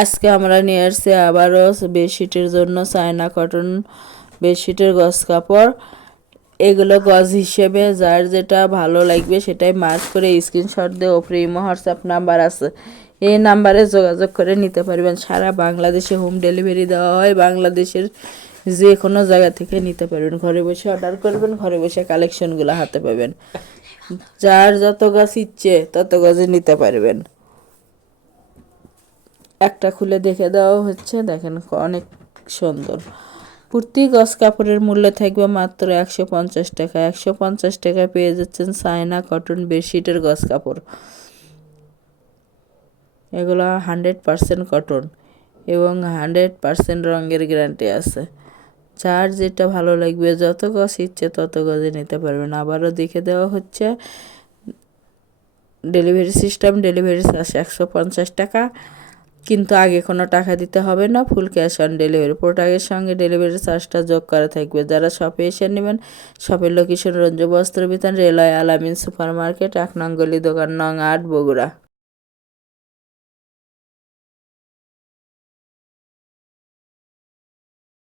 আজকে আমরা নিয়ে আসছি আবারও বেডশিটের জন্য চায়না কটন বেডশিটের গজ কাপড়। এগুলো গজ হিসেবে যার যেটা ভালো লাগবে সেটাই মার্ক করে স্ক্রিনশট দিয়ে ওপরে ইমো হোয়াটসঅ্যাপ নাম্বার আছে, এই নাম্বারে যোগাযোগ করে নিতে পারবেন। সারা বাংলাদেশে হোম ডেলিভারি দেওয়া হয়, বাংলাদেশের যে কোনো জায়গা থেকে নিতে পারবেন। ঘরে বসে অর্ডার করবেন, ঘরে বসে কালেকশনগুলো হাতে পাবেন। যার যত গজ ইচ্ছে তত গজে নিতে পারবেন। একটা খুলে দেখে দেওয়া হচ্ছে, দেখেন অনেক সুন্দর। প্রতি গজ কাপড়ের মূল্য থাকবে মাত্র 150 টাকা। 150 টাকা পেয়ে যাচ্ছেন চায়না কটন বেডশিটের গজ কাপড়। এগুলো 100% কটন এবং 100% রঙের গ্যারান্টি আছে। যার যেটা ভালো লাগবে, যত গজ ইচ্ছে তত গজে নিতে পারবেন। আবারও দেখে দেওয়া হচ্ছে ডেলিভারি সিস্টেম। ডেলিভারি চার্জ 150 টাকা, কিন্তু আগে কোনো টাকা দিতে হবে না, ফুল ক্যাশ অন ডেলিভারি। প্রোডাক্টের সঙ্গে ডেলিভারি চার্জটা যোগ করা থাকবে। যারা শপে এসে নেবেন, শপের লোকেশন রঞ্জু বস্ত্র বিতান, রেলওয়ে আলামিন সুপার মার্কেট, 1 নং গলি, দোকান নং 8, বগুড়া।